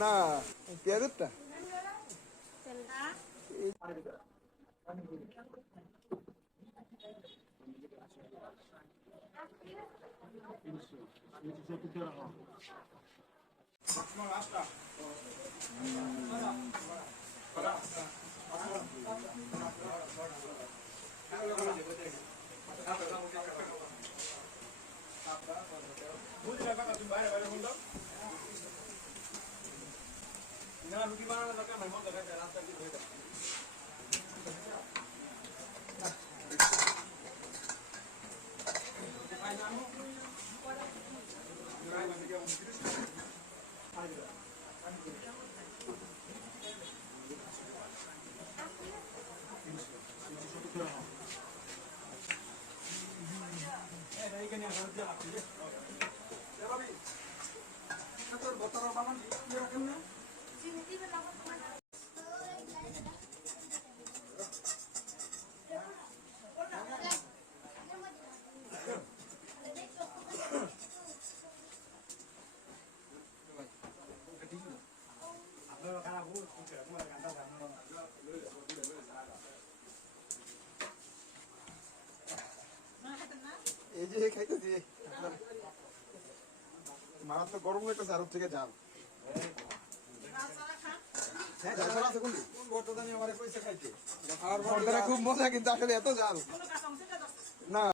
না পেঁয়াজেরটা? আসটা বুঝলে ना रुटी बनाना लगा मेहमान लगा चला तक की भेजा Thank you. হয়ে যে খাইতেছি মারা তো গরম লাগতেছে আর থেকে হ্যাঁ খাইতে খুব মজা কিন্তু আসলে এত জাল না